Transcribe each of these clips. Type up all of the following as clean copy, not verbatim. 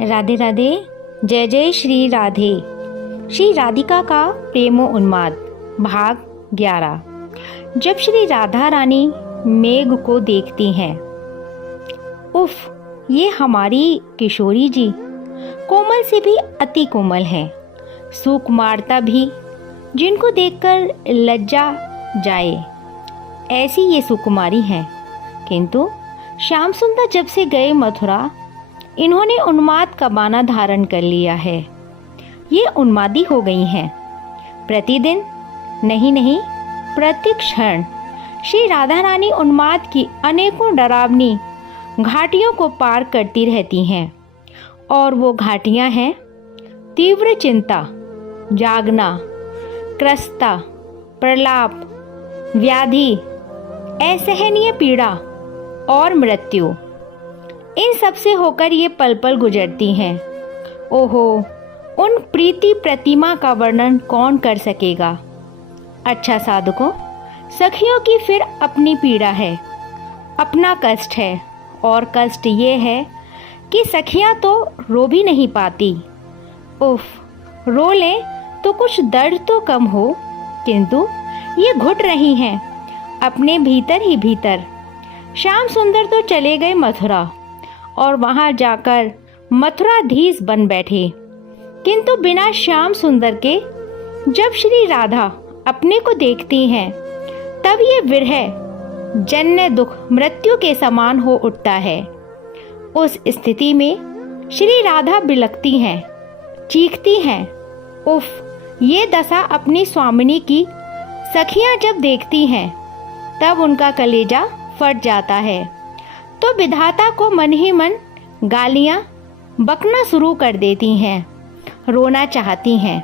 राधे राधे। जय जय श्री राधे। श्री राधिका का प्रेमो उन्माद भाग 11। जब श्री राधा रानी मेघ को देखती हैं, उफ, ये हमारी किशोरी जी कोमल से भी अति कोमल है, सुकुमारता भी जिनको देखकर लज्जा जाए, ऐसी ये सुकुमारी हैं। किंतु श्याम सुंदर जब से गए मथुरा, इन्होंने उन्माद का बाना धारण कर लिया है। ये उन्मादी हो गई हैं। प्रतिदिन नहीं प्रति क्षण श्री राधा रानी उन्माद की अनेकों डरावनी घाटियों को पार करती रहती हैं। और वो घाटियां हैं तीव्र चिंता, जागना, क्रस्ता, प्रलाप, व्याधि, असहनीय पीड़ा और मृत्यु। इन सब से होकर ये पल पल गुजरती हैं। ओहो, उन प्रीति प्रतिमा का वर्णन कौन कर सकेगा। अच्छा साधकों, सखियों की फिर अपनी पीड़ा है, अपना कष्ट है। और कष्ट ये है कि सखियां तो रो भी नहीं पाती। उफ, रो ले तो कुछ दर्द तो कम हो, किंतु ये घुट रही हैं अपने भीतर ही भीतर। श्याम सुंदर तो चले गए मथुरा और वहां जाकर मथुराधीश बन बैठे, किंतु बिना श्याम सुंदर के जब श्री राधा अपने को देखती हैं, तब ये विरह जन्य दुख मृत्यु के समान हो उठता है। उस स्थिति में श्री राधा बिलखती हैं, चीखती हैं। उफ, ये दशा अपनी स्वामिनी की सखियां जब देखती हैं, तब उनका कलेजा फट जाता है। तो विधाता को मन ही मन गालियां बकना शुरू कर देती हैं, रोना चाहती हैं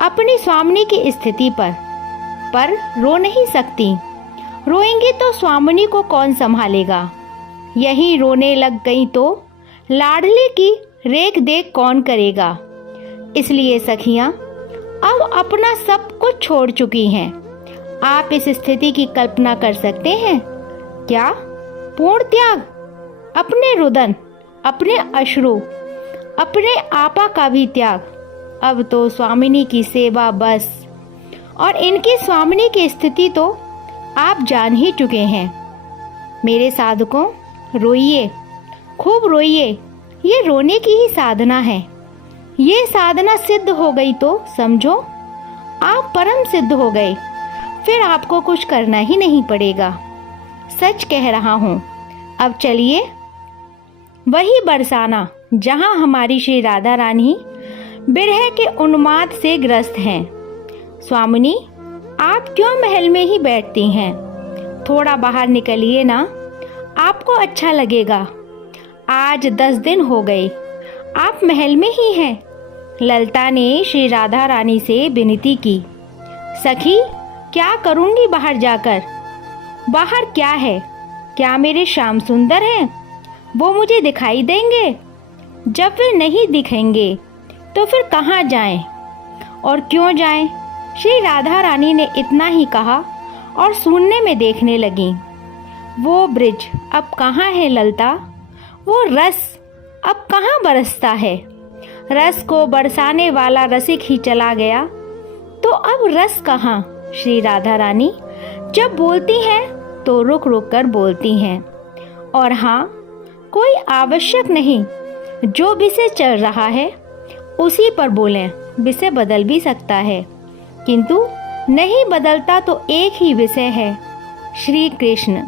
अपनी स्वामिनी की स्थिति पर रो नहीं सकती। रोएंगी तो स्वामिनी को कौन संभालेगा। यही रोने लग गई तो लाडली की रेख देख कौन करेगा। इसलिए सखियां अब अपना सब कुछ छोड़ चुकी हैं। आप इस स्थिति की कल्पना कर सकते हैं क्या? पूर्ण त्याग, अपने रुदन, अपने अश्रु, अपने आपा का भी त्याग। अब तो स्वामिनी की सेवा बस। और इनकी स्वामिनी की स्थिति तो आप जान ही चुके हैं। मेरे साधकों, रोइए, खूब रोइए। ये रोने की ही साधना है। ये साधना सिद्ध हो गई तो समझो आप परम सिद्ध हो गए। फिर आपको कुछ करना ही नहीं पड़ेगा। सच कह रहा हूँ। अब चलिए वही बरसाना जहाँ हमारी श्री राधा रानी बिरह के उन्माद से ग्रस्त हैं। स्वामिनी, आप क्यों महल में ही बैठती हैं? थोड़ा बाहर निकलिए ना, आपको अच्छा लगेगा। आज 10 दिन हो गए आप महल में ही हैं। ललता ने श्री राधा रानी से विनती की। सखी, क्या करूंगी बाहर जाकर? बाहर क्या है? क्या मेरे श्याम सुंदर हैं? वो मुझे दिखाई देंगे? जब वे नहीं दिखेंगे तो फिर कहाँ जाएं? और क्यों जाएं? श्री राधा रानी ने इतना ही कहा और सुनने में देखने लगी। वो ब्रिज अब कहाँ है ललता? वो रस अब कहाँ बरसता है? रस को बरसाने वाला रसिक ही चला गया, तो अब रस कहाँ? श्री राधा रानी जब बोलती हैं तो रुक रुक कर बोलती हैं। और हाँ, कोई आवश्यक नहीं, जो विषय चल रहा है उसी पर बोलें। विषय बदल भी सकता है, किंतु नहीं बदलता तो एक ही विषय है, श्री कृष्ण।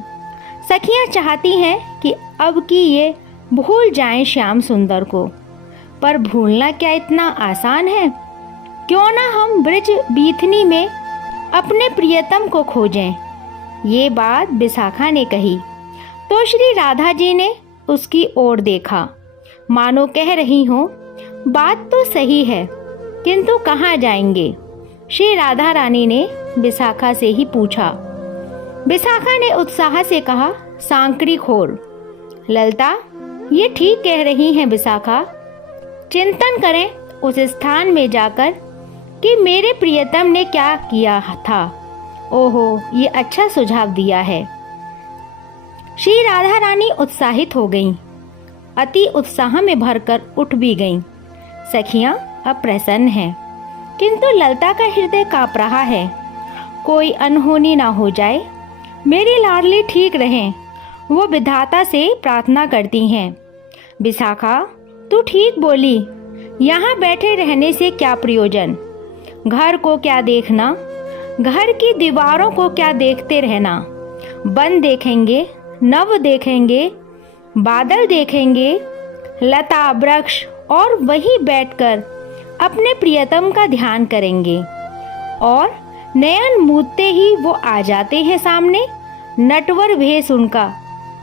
सखियां चाहती हैं कि अब की ये भूल जाएं श्याम सुंदर को, पर भूलना क्या इतना आसान है? क्यों ना हम ब्रिज बीथनी में अपने प्रियतम को खोजें। ये बात विशाखा ने कही तो श्री राधा जी ने उसकी ओर देखा, मानो कह रही हो, बात तो सही है, किंतु कहाँ जाएंगे? श्री राधा रानी ने विशाखा से ही पूछा। विशाखा ने उत्साह से कहा, सांकरी खोर। ललता, ये ठीक कह रही हैं विशाखा। चिंतन करें उस स्थान में जाकर कि मेरे प्रियतम ने क्या किया था। ओहो, ये अच्छा सुझाव दिया है। श्री राधा रानी उत्साहित हो गईं। अति उत्साह में भरकर उठ भी गईं। सखियां अब प्रसन्न हैं, किंतु ललता का हृदय कांप रहा है। कोई अनहोनी ना हो जाए, मेरी लाडली ठीक रहें, वो विधाता से प्रार्थना करती हैं। विशाखा, तू ठीक बोली, यहाँ बैठे रहने से क्या प्रयोजन? घर को क्या देखना, घर की दीवारों को क्या देखते रहना? वन देखेंगे, नव देखेंगे, बादल देखेंगे, लता वृक्ष, और वहीं बैठकर अपने प्रियतम का ध्यान करेंगे। और नयन मूदते ही वो आ जाते हैं सामने। नटवर भेष उनका,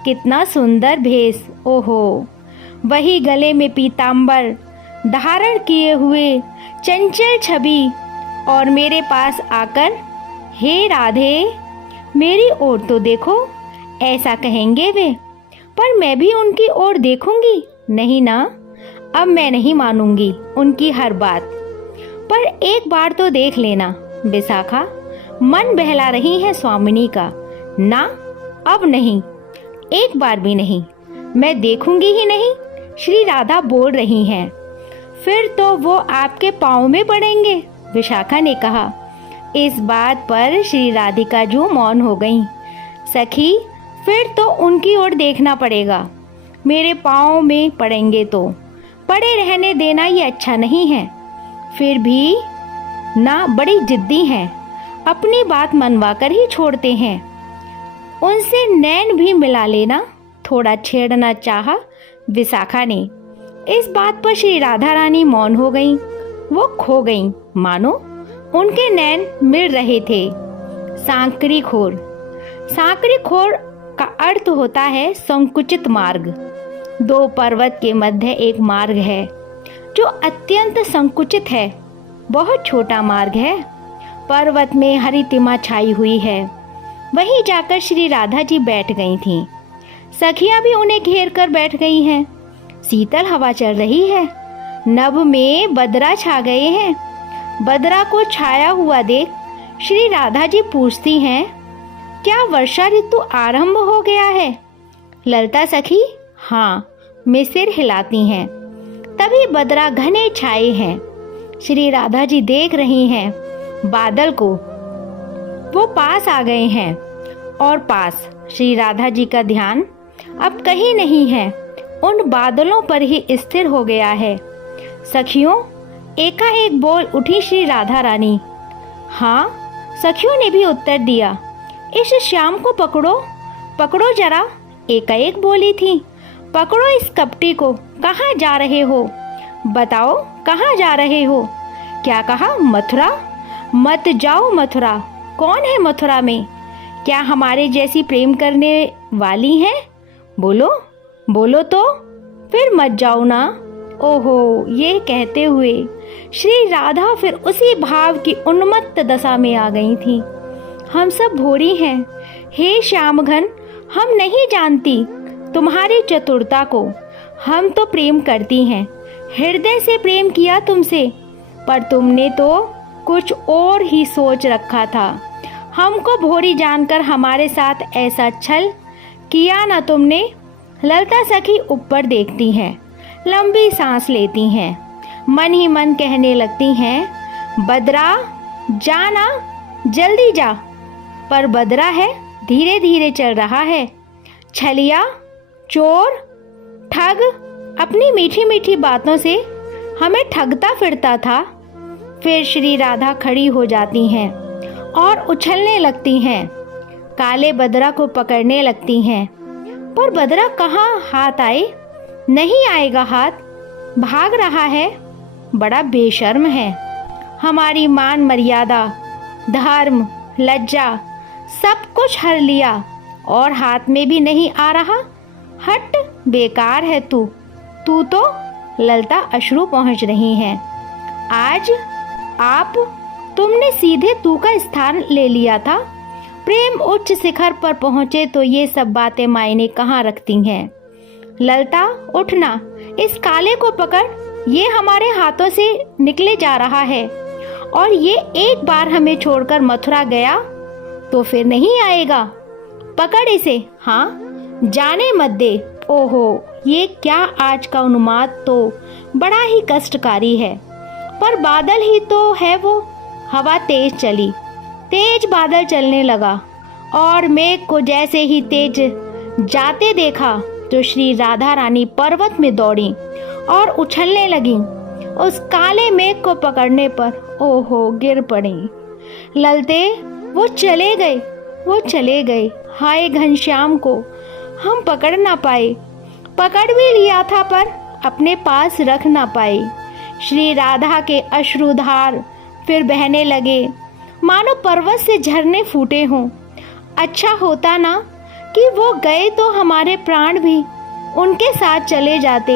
कितना सुंदर भेष! ओहो, वही गले में पीतांबर धारण किए हुए चंचल छवि, और मेरे पास आकर, हे राधे, मेरी ओर तो देखो, ऐसा कहेंगे वे। पर मैं भी उनकी ओर देखूंगी नहीं ना? अब मैं नहीं मानूंगी उनकी हर बात। पर एक बार तो देख लेना विशाखा, मन बहला रही है स्वामिनी का। ना, अब नहीं, एक बार भी नहीं, मैं देखूंगी ही नहीं। श्री राधा बोल रही हैं। फिर तो वो आपके पाँव में पड़ेंगे, विशाखा ने कहा। इस बात पर श्री राधिका जो मौन हो गईं। सखी, फिर तो उनकी ओर देखना पड़ेगा। मेरे पाँव में पड़ेंगे तो पड़े रहने देना ये अच्छा नहीं है। फिर भी ना, बड़ी जिद्दी हैं, अपनी बात मनवा कर ही छोड़ते हैं। उनसे नैन भी मिला लेना, थोड़ा छेड़ना चाहा विशाखा ने। इस बात पर श्री राधा रानी मौन हो गईं। वो खो गईं, मानो उनके नैन मिल रहे थे। सांकरी खोर, सांकरी खोर का अर्थ होता है संकुचित मार्ग। दो पर्वत के मध्य एक मार्ग है जो अत्यंत संकुचित है, बहुत छोटा मार्ग है। पर्वत में हरी तिमा छाई हुई है। वहीं जाकर श्री राधा जी बैठ गई थीं। सखियां भी उन्हें घेर कर बैठ गई हैं। शीतल हवा चल रही है, नभ में बदरा छा गए हैं। बदरा को छाया हुआ देख श्री राधा जी पूछती हैं, क्या वर्षा ऋतु आरंभ हो गया है? ललता सखी हाँ में सिर हिलाती हैं। तभी बदरा घने छाए हैं। श्री राधा जी देख रही हैं बादल को। वो पास आ गए हैं और पास श्री राधा जी का ध्यान अब कहीं नहीं है, उन बादलों पर ही स्थिर हो गया है। सखियों, एकाएक बोल उठी श्री राधा रानी। हाँ, सखियों ने भी उत्तर दिया। इस श्याम को पकड़ो, पकड़ो जरा, एकाएक बोली थी। पकड़ो इस कपटी को। कहाँ जा रहे हो? बताओ, कहाँ जा रहे हो? क्या कहा? मथुरा? मत जाओ मथुरा। कौन है मथुरा में? क्या हमारे जैसी प्रेम करने वाली हैं? बोलो, बोलो तो, फिर मत जाओ ना। ओहो, ये कहते हुए श्री राधा फिर उसी भाव की उन्मत्त दशा में आ गई थी। हम सब भोरी हैं, हे श्यामघन, हम नहीं जानती तुम्हारी चतुरता को। हम तो प्रेम करती हैं, हृदय से प्रेम किया तुमसे, पर तुमने तो कुछ और ही सोच रखा था। हमको भोरी जानकर हमारे साथ ऐसा छल किया ना तुमने। ललता सखी ऊपर देखती हैं, लंबी सांस लेती हैं, मन ही मन कहने लगती हैं, बदरा जाना, जल्दी जा। पर बदरा है, धीरे धीरे चल रहा है। छलिया, चोर, ठग अपनी मीठी मीठी बातों से हमें ठगता फिरता था। फिर श्री राधा खड़ी हो जाती हैं और उछलने लगती हैं, काले बदरा को पकड़ने लगती हैं। पर बदरा कहाँ हाथ आए? नहीं आएगा हाथ, भाग रहा है। बड़ा बेशर्म है। हमारी मान मर्यादा, धर्म, लज्जा सब कुछ हर लिया और हाथ में भी नहीं आ रहा। हट, बेकार है तू। तू तो, ललता अश्रु पहुँच रही हैं। आज आप, तुमने सीधे तू का स्थान ले लिया था। प्रेम उच्च शिखर पर पहुँचे तो ये सब बातें मायने कहाँ रखती हैं। ललता, उठना, इस काले को पकड़, ये हमारे हाथों से निकले जा रहा है और ये एक बार हमें छोड़कर मथुरा गया तो फिर नहीं आएगा। पकड़ इसे, हाँ, जाने मत दे, ओहो, ये क्या आज का उन्माद तो बड़ा ही कष्टकारी है। पर बादल ही तो है वो। हवा तेज चली, तेज बादल चलने लगा और मेघ को जैसे ही तेज जाते देखा तो श्री राधा रानी पर्वत में दौड़ी और उछलने लगी। उस काले मेघ को पकड़ने पर ओहो गिर पड़ी। ललते वो चले गए, वो चले गए। हाय घनश्याम को हम पकड़ ना पाए, पकड़ भी लिया था पर अपने पास रख ना पाए। श्री राधा के अश्रुधार फिर बहने लगे, मानो पर्वत से झरने फूटे हों। अच्छा होता ना कि वो गए तो हमारे प्राण भी उनके साथ चले जाते।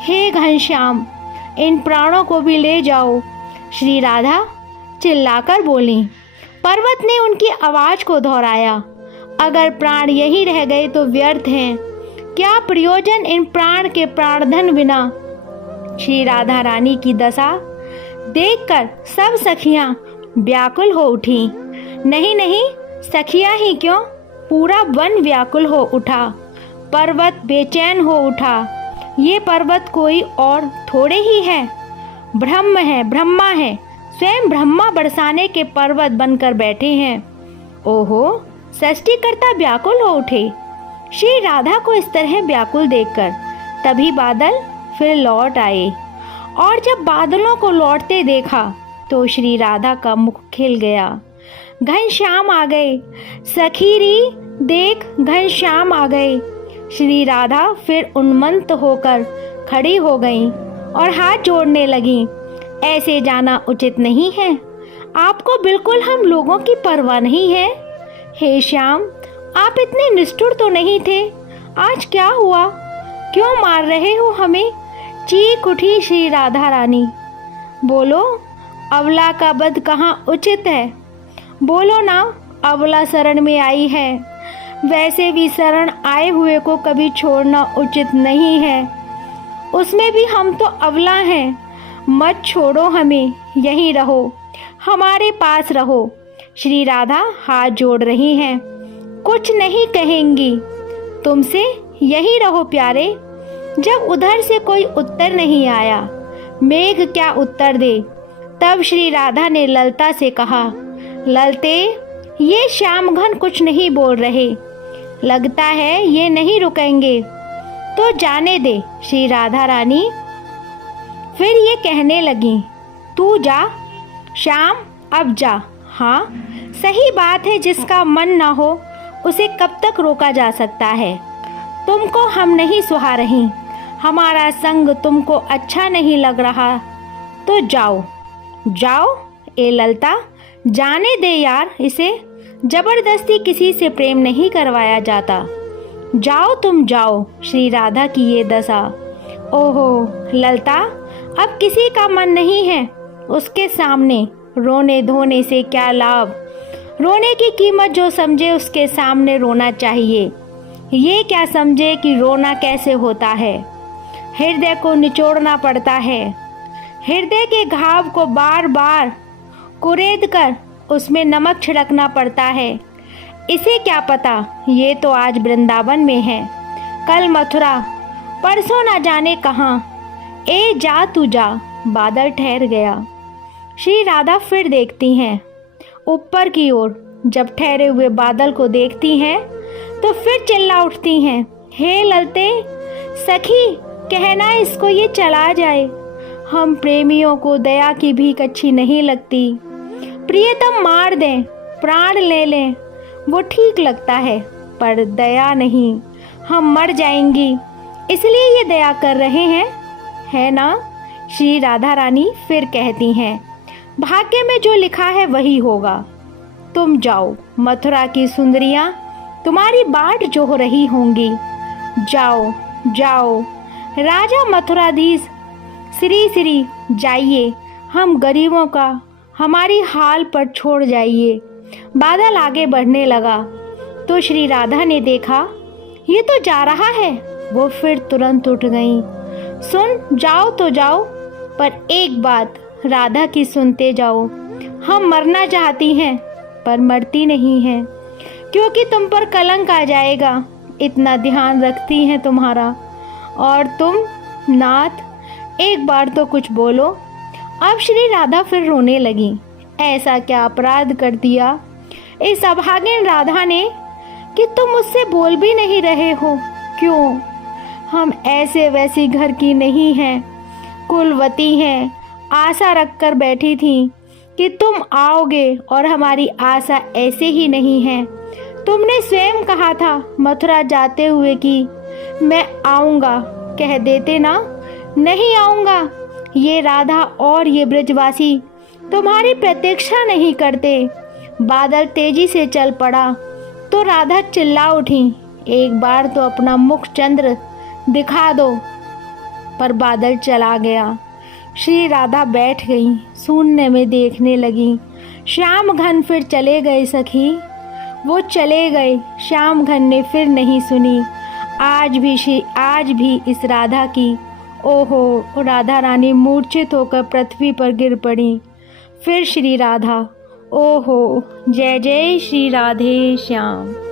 हे घनश्याम, इन प्राणों को भी ले जाओ, श्री राधा चिल्लाकर बोली। पर्वत ने उनकी आवाज को दोहराया, अगर प्राण यहीं रह गए तो व्यर्थ हैं, क्या प्रयोजन इन प्राण के प्राणधन बिना। श्री राधा रानी की दशा देखकर सब सखियां व्याकुल हो उठी। नहीं नहीं, सखियां ही क्यों, पूरा वन व्याकुल हो उठा। पर्वत बेचैन हो उठा। ये पर्वत कोई और थोड़े ही है, ब्रह्म है, ब्रह्मा है, स्वयं ब्रह्मा बरसाने के पर्वत बनकर बैठे हैं। ओहो, सृष्टिकर्ता व्याकुल हो उठे श्री राधा को इस तरह व्याकुल देखकर। तभी बादल फिर लौट आए और जब बादलों को लौटते देखा तो श्री राधा का मुख खिल गया। घनश्याम आ गए, सखीरी देख घनश्याम आ गए। श्री राधा फिर उन्मत्त होकर खड़ी हो गईं और हाथ जोड़ने लगीं। ऐसे जाना उचित नहीं है, आपको बिल्कुल हम लोगों की परवाह नहीं है। हे श्याम, आप इतने निष्ठुर तो नहीं थे, आज क्या हुआ, क्यों मार रहे हो हमें। चीख उठी श्री राधा रानी। बोलो, अबला का वध कहाँ उचित है, बोलो ना। अबला शरण में आई है, वैसे भी शरण आए हुए को कभी छोड़ना उचित नहीं है। उसमें भी हम तो अबला हैं, मत छोड़ो हमें, यहीं रहो, हमारे पास रहो। श्री राधा हाथ जोड़ रही हैं, कुछ नहीं कहेंगी तुमसे, यहीं रहो प्यारे। जब उधर से कोई उत्तर नहीं आया, मेघ क्या उत्तर दे। तब श्री राधा ने ललता से कहा, ललते, ये श्यामघन कुछ नहीं बोल रहे, लगता है ये नहीं रुकेंगे, तो जाने दे। श्री राधा रानी फिर ये कहने लगी, तू जा श्याम, अब जा। हाँ, सही बात है, जिसका मन ना हो उसे कब तक रोका जा सकता है। तुमको हम नहीं सुहा रही, हमारा संग तुमको अच्छा नहीं लग रहा तो जाओ जाओ। ए ललता, जाने दे यार, इसे जबरदस्ती किसी से प्रेम नहीं करवाया जाता। जाओ तुम जाओ। श्री राधा की ये दशा। ओहो ललता, अब किसी का मन नहीं है उसके सामने, रोने धोने से क्या लाभ। रोने की कीमत जो समझे उसके सामने रोना चाहिए, ये क्या समझे कि रोना कैसे होता है। हृदय को निचोड़ना पड़ता है, हृदय के घाव को बार बार कुरेद कर उसमें नमक छिड़कना पड़ता है। इसे क्या पता, ये तो आज वृंदावन में है, कल मथुरा, परसों ना जाने कहाँ। ए जा तू जा। बादल ठहर गया। श्री राधा फिर देखती हैं ऊपर की ओर। जब ठहरे हुए बादल को देखती हैं तो फिर चिल्ला उठती हैं, हे ललते, सखी, कहना इसको ये चला जाए। हम प्रेमियों को दया की भीख अच्छी नहीं लगती। प्रियतम मार दें, प्राण ले लें, वो ठीक लगता है, पर दया नहीं। हम मर जाएंगी, इसलिए ये दया कर रहे हैं, है ना। श्री राधा रानी फिर कहती हैं, भाग्य में जो लिखा है वही होगा। तुम जाओ, मथुरा की सुंदरियां तुम्हारी बाट जोह रही होंगी। जाओ जाओ, राजा मथुराधीश श्री श्री जाइए, हम गरीबों का हमारी हाल पर छोड़ जाइए। बादल आगे बढ़ने लगा तो श्री राधा ने देखा ये तो जा रहा है। वो फिर तुरंत उठ गईं। सुन, जाओ तो जाओ, पर एक बात राधा की सुनते जाओ। हम मरना चाहती हैं पर मरती नहीं हैं, क्योंकि तुम पर कलंक आ जाएगा। इतना ध्यान रखती हैं तुम्हारा। और तुम नाथ, एक बार तो कुछ बोलो। अब श्री राधा फिर रोने लगी। ऐसा क्या अपराध कर दिया इस अभागिन राधा ने कि तुम मुझसे बोल भी नहीं रहे हो? क्यों? हम ऐसे वैसी घर की नहीं हैं, कुलवती हैं। आशा रखकर बैठी थी कि तुम आओगे और हमारी आशा ऐसे ही नहीं है। तुमने स्वयं कहा था मथुरा जाते हुए कि मैं आऊँगा, कह देते ना, नहीं आऊँगा। ये राधा और ये ब्रजवासी तुम्हारी प्रतीक्षा नहीं करते। बादल तेजी से चल पड़ा तो राधा चिल्ला उठी, एक बार तो अपना मुख चंद्र दिखा दो। पर बादल चला गया। श्री राधा बैठ गई, शून्य में देखने लगी। श्याम घन फिर चले गए सखी, वो चले गए। श्याम घन ने फिर नहीं सुनी। आज भी इस राधा की, ओहो, राधा रानी मूर्छित होकर पृथ्वी पर गिर पड़ी। फिर श्री राधा, ओहो, जय जय श्री राधे श्याम।